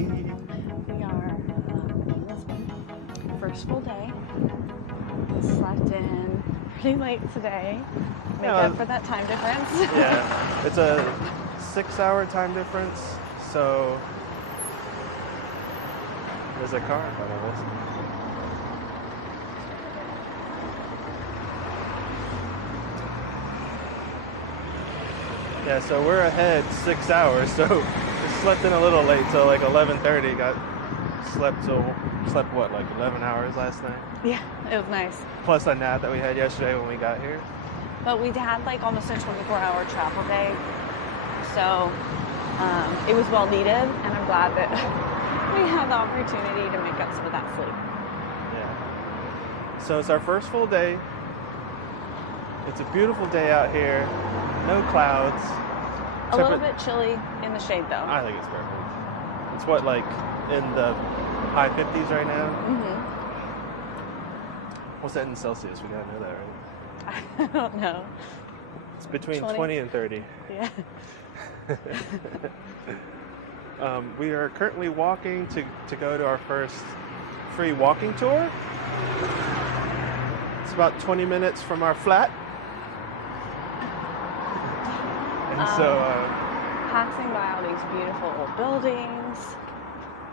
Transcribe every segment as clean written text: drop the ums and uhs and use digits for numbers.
Hi. We are in Lisbon. First full day. Slept in pretty late today. Make up for that time difference. Yeah, it's a 6-hour time difference, so there's a car in front of us. Yeah, so we're ahead 6 hours, so we slept in a little late till like 11:30. Slept what, like 11 hours last night? Yeah, it was nice. Plus a nap that we had yesterday when we got here. But we had like almost a 24-hour travel day, so it was well needed, and I'm glad that we had the opportunity to make up some of that sleep. Yeah. So it's our first full day. It's a beautiful day out here. No clouds. A little bit chilly in the shade, though. I think it's perfect. It's what, like in the high 50s right now? Mm-hmm. What's that in Celsius? We gotta know that, right? I don't know. It's between 20 and 30. Yeah. We are currently walking to go to our first free walking tour. It's about 20 minutes from our flat. And passing by all these beautiful old buildings,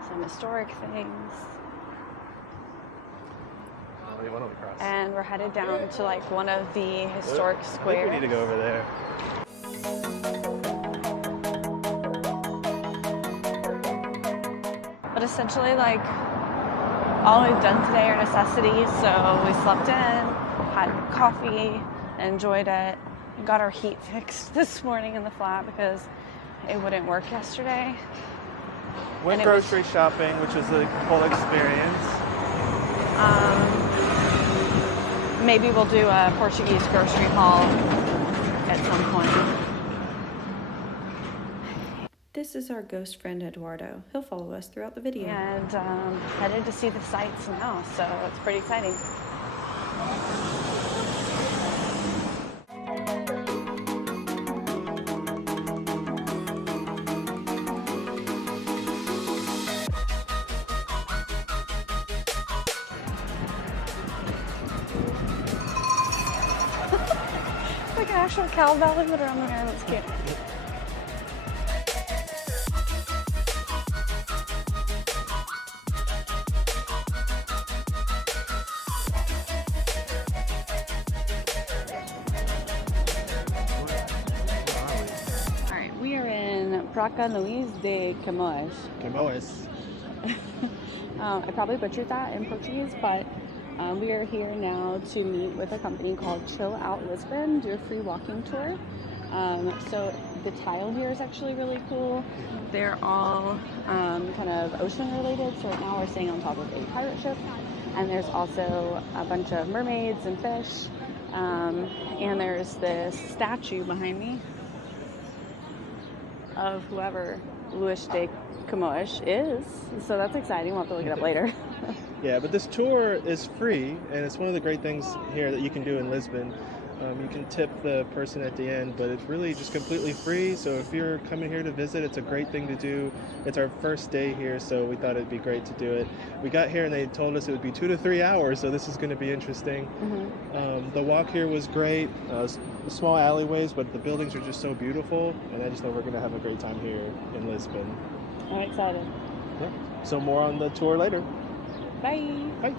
some historic things. Why don't we cross? And we're headed down to like one of the historic squares. I think we need to go over there. But essentially, like, all we've done today are necessities. So we slept in, had coffee, enjoyed it, and got our heat fixed this morning in the flat because it wouldn't work yesterday. Went grocery shopping, which was a whole experience. Maybe we'll do a Portuguese grocery haul at some point. This is our ghost friend Eduardo. He'll follow us throughout the video. And headed to see the sights now, so it's pretty exciting. Like an actual cow belly with her on the hair. That's cute. Alright, we are in Praca de Camoes. Camoes. I probably butchered that in Portuguese, but we are here now to meet with a company called Chill Out Lisbon, do a free walking tour. So the tile here is actually really cool. They're all kind of ocean related. So right now we're staying on top of a pirate ship, and there's also a bunch of mermaids and fish. And there's this statue behind me of whoever Luis de Camoes is. So that's exciting. We'll have to look it up later. Yeah, but this tour is free, and it's one of the great things here that you can do in Lisbon. You can tip the person at the end, but it's really just completely free. So if you're coming here to visit, it's a great thing to do. It's our first day here, so we thought it'd be great to do it. We got here and they told us it would be 2 to 3 hours, so this is going to be interesting. Mm-hmm. The walk here was great. Small alleyways, but the buildings are just so beautiful, and I just know we're going to have a great time here in Lisbon. I'm excited. Yeah. So more on the tour later. Bye. Bye.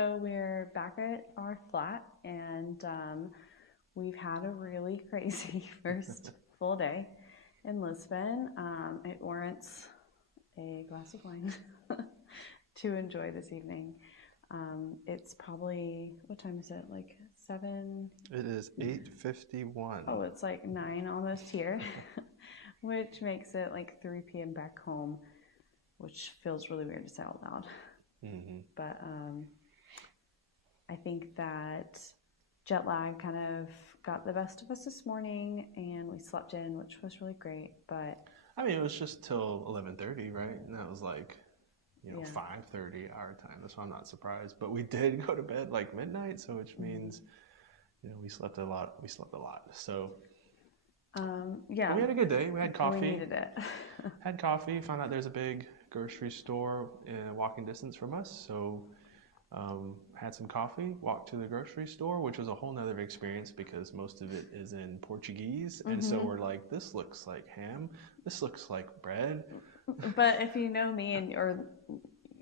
so we're back at our flat, and we've had a really crazy first full day in Lisbon. It warrants a glass of wine to enjoy this evening. It's probably, what time is it? Like 7? It is 8:51. Oh, it's like 9 almost here, which makes it like 3 p.m. back home, which feels really weird to say out loud. Mm-hmm. But I think that jet lag kind of got the best of us this morning, and we slept in, which was really great. But I mean, it was just till 11:30, right? And that was like, Yeah. 5:30 our time. That's why I'm not surprised. But we did go to bed like midnight, so which means, we slept a lot. So yeah, but we had a good day. We had coffee. we needed it. Had coffee. Found out there's a big grocery store in walking distance from us. So had some coffee. Walked to the grocery store, which was a whole nother experience because most of it is in Portuguese, and so we're like, this looks like ham. This looks like bread. But if you know me, or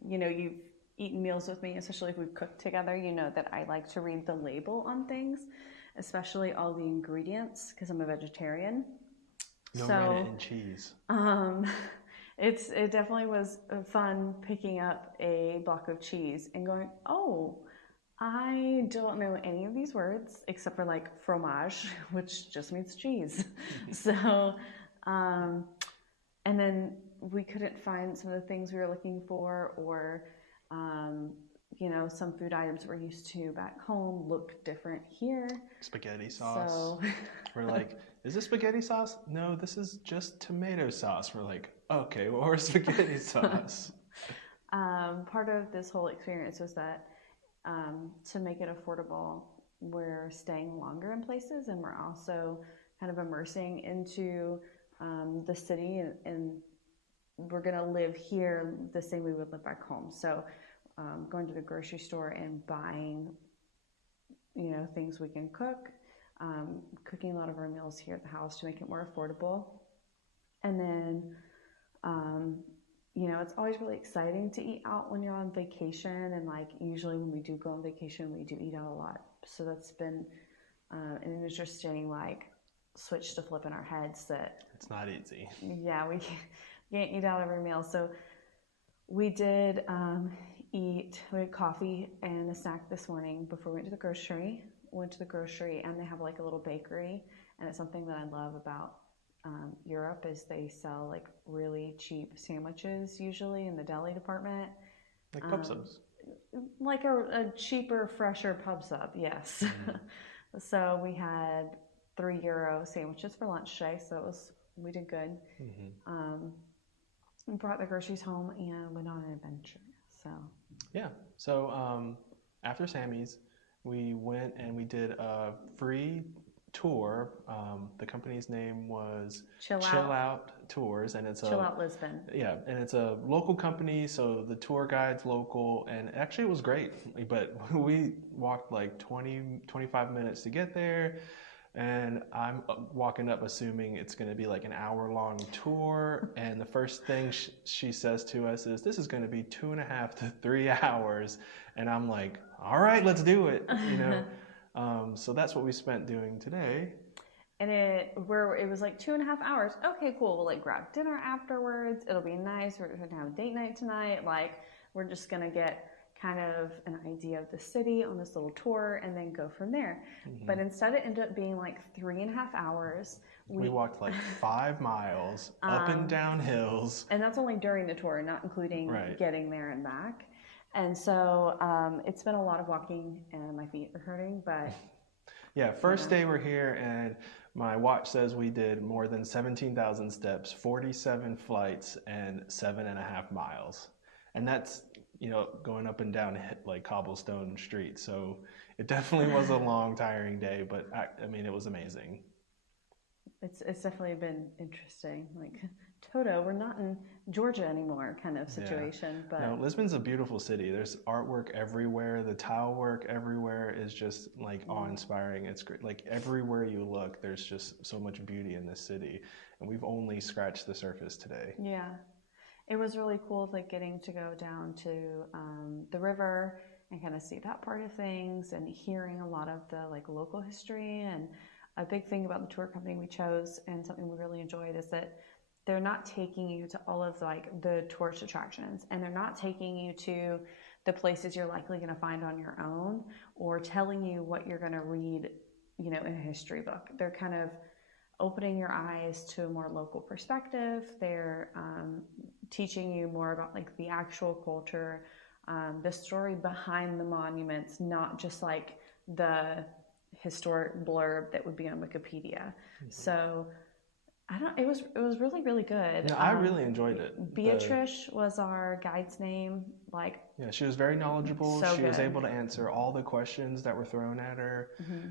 you've eaten meals with me, especially if we've cooked together, you know that I like to read the label on things, especially all the ingredients, because I'm a vegetarian. No So rennet and cheese. it definitely was fun picking up a block of cheese and going, oh, I don't know any of these words except for like fromage, which just means cheese. So, and then we couldn't find some of the things we were looking for, or some food items we're used to back home look different here. Spaghetti sauce. So we're like, is this spaghetti sauce? No, this is just tomato sauce. We're like, okay, well, we're spaghetti sauce. Part of this whole experience was that to make it affordable, we're staying longer in places, and we're also kind of immersing into the city, and we're going to live here the same way we would live back home. So going to the grocery store and buying, things we can cook, cooking a lot of our meals here at the house to make it more affordable. And then, it's always really exciting to eat out when you're on vacation. And like, usually when we do go on vacation, we do eat out a lot. So that's been an interesting, switch to flip in our heads that it's not easy. Yeah, we can't eat out every meal. So we did we had coffee and a snack this morning before we went to the grocery. And they have like a little bakery, and it's something that I love about Europe is they sell like really cheap sandwiches usually in the deli department. Like pub subs. Like a cheaper, fresher pub sub, yes. Mm-hmm. So we had €3 sandwiches for lunch today, so we did good. Mm-hmm. We brought the groceries home and went on an adventure. So after Sammy's, we went and we did a free tour. The company's name was Chill Out Tours, and it's Chill Out Lisbon. Yeah, and it's a local company, so the tour guide's local, and actually it was great. But we walked like 25 minutes to get there. And I'm walking up assuming it's going to be like an hour-long tour. And the first thing she says to us is, this is going to be 2.5 to 3 hours. And I'm like, all right, let's do it. So that's what we spent doing today. And it was like 2.5 hours. Okay, cool. We'll like grab dinner afterwards. It'll be nice. We're going to have a date night tonight. Like, we're just going to get kind of an idea of the city on this little tour and then go from there. Mm-hmm. But instead it ended up being like 3.5 hours. We walked like 5 miles up and down hills. And that's only during the tour, not including getting there and back. And so it's been a lot of walking, and my feet are hurting, but... Yeah, first day we're here, and my watch says we did more than 17,000 steps, 47 flights, and 7.5 miles. And that's, going up and down like cobblestone streets. So it definitely was a long, tiring day, but it was amazing. It's definitely been interesting. Like, Toto, we're not in Georgia anymore kind of situation. Yeah. But no, Lisbon's a beautiful city. There's artwork everywhere. The tile work everywhere is just like awe-inspiring. It's great. Like everywhere you look, there's just so much beauty in this city. And we've only scratched the surface today. Yeah. It was really cool, like getting to go down to the river and kind of see that part of things, and hearing a lot of the like local history. And a big thing about the tour company we chose, and something we really enjoyed, is that they're not taking you to all of like the tourist attractions, and they're not taking you to the places you're likely going to find on your own, or telling you what you're going to read, you know, in a history book. They're kind of opening your eyes to a more local perspective. They're teaching you more about like the actual culture, the story behind the monuments, not just like the historic blurb that would be on Wikipedia. So it was really, really good. No, I really enjoyed it. Beatrice was our guide's name. Yeah, she was very knowledgeable. So she was good. able to answer all the questions that were thrown at her.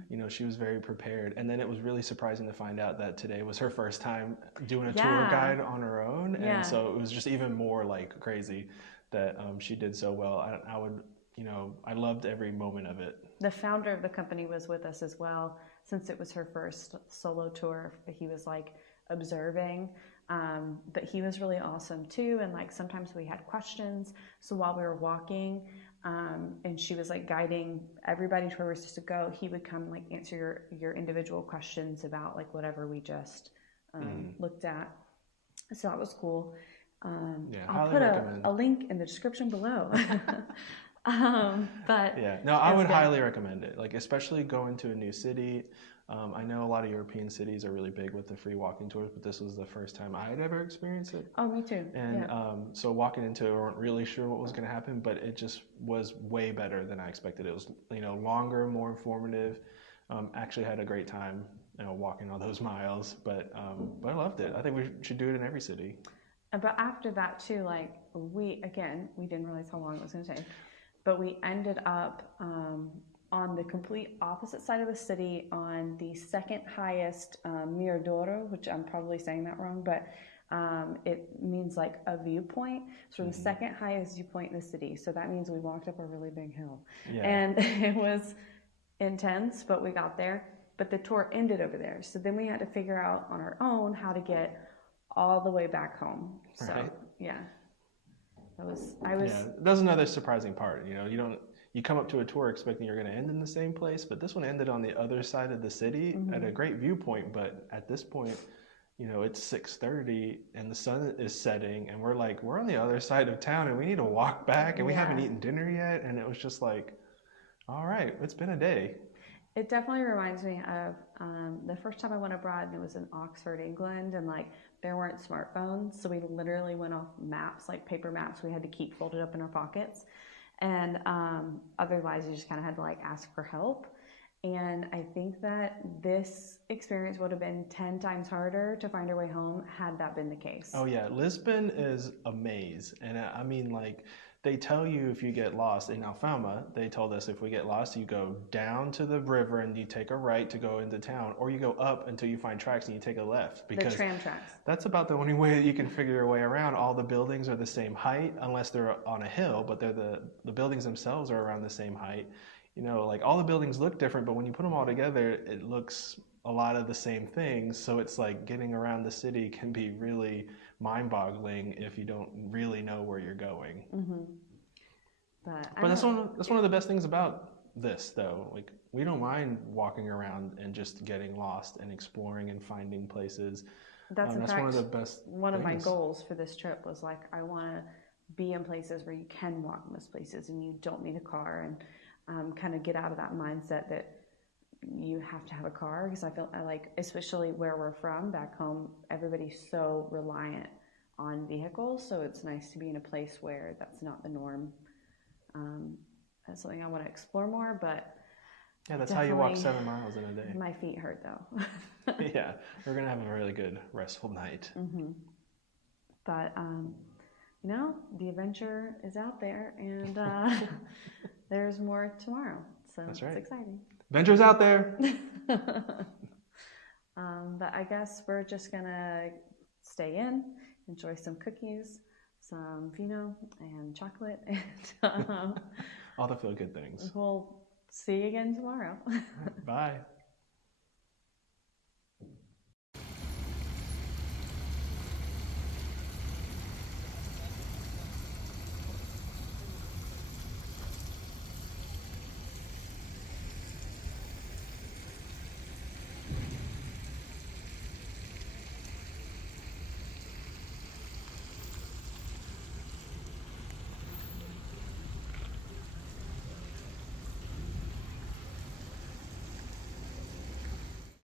You know, she was very prepared. And then it was really surprising to find out that today was her first time doing a tour guide on her own. And so it was just even more like crazy that she did so well. I would, you know, I loved every moment of it. The founder of the company was with us as well. Since it was her first solo tour, he was like observing, but he was really awesome too. And like sometimes we had questions, so while we were walking, and she was like guiding everybody to where we were supposed to go, he would come and like answer your individual questions about like whatever we just looked at. So that was cool. I'll put a link in the description below. But yeah, no, I would highly recommend it, like especially going to a new city. I know a lot of European cities are really big with the free walking tours, but this was the first time I had ever experienced it. Oh, me too. And so walking into it, I wasn't really sure what was going to happen, but it just was way better than I expected. It was, you know, longer, more informative. Actually had a great time, you know, walking all those miles, but I loved it. I think we should do it in every city. But after that too, like we didn't realize how long it was going to take, but we ended up on the complete opposite side of the city, on the second highest Miradouro, which I'm probably saying that wrong, but it means like a viewpoint. So the second highest viewpoint in the city. So that means we walked up a really big hill. And it was intense, but we got there. But the tour ended over there. So then we had to figure out on our own how to get all the way back home. So that was another surprising part. You know, you come up to a tour expecting you're going to end in the same place, but this one ended on the other side of the city at a great viewpoint. But at this point, you know, it's 6:30 and the sun is setting, and we're on the other side of town, and we need to walk back, and we haven't eaten dinner yet, and it was just like, all right, it's been a day. It definitely reminds me of the first time I went abroad, and it was in Oxford, England, and like there weren't smartphones, so we literally went off maps, like paper maps we had to keep folded up in our pockets. And otherwise you just kind of had to like ask for help. And I think that this experience would have been 10 times harder to find our way home had that been the case. Oh yeah, Lisbon is a maze. And I mean, like, they tell you if you get lost in Alfama, they told us if we get lost, you go down to the river and you take a right to go into town, or you go up until you find tracks and you take a left. Because the tram tracks. That's about the only way that you can figure your way around. All the buildings are the same height, unless they're on a hill, but they're the buildings themselves are around the same height. You know, like all the buildings look different, but when you put them all together, it looks a lot of the same things. So it's like getting around the city can be really mind-boggling if you don't really know where you're going. But that's one of the best things about this, though. Like, we don't mind walking around and just getting lost and exploring and finding places. That's one of the best one things. Of my goals for this trip was like, I want to be in places where you can walk in those places and you don't need a car, and kind of get out of that mindset that you have to have a car, because I feel like, especially where we're from back home, everybody's so reliant on vehicles, so it's nice to be in a place where that's not the norm. That's something I want to explore more, but yeah, that's how you walk 7 miles in a day. My feet hurt though. Yeah, we're gonna have a really good restful night. But you know, the adventure is out there, and there's more tomorrow, so that's right. It's exciting. Adventure's out there. But I guess we're just gonna stay in, enjoy some cookies, some vino and chocolate, and all the feel good things. We'll see you again tomorrow. Bye.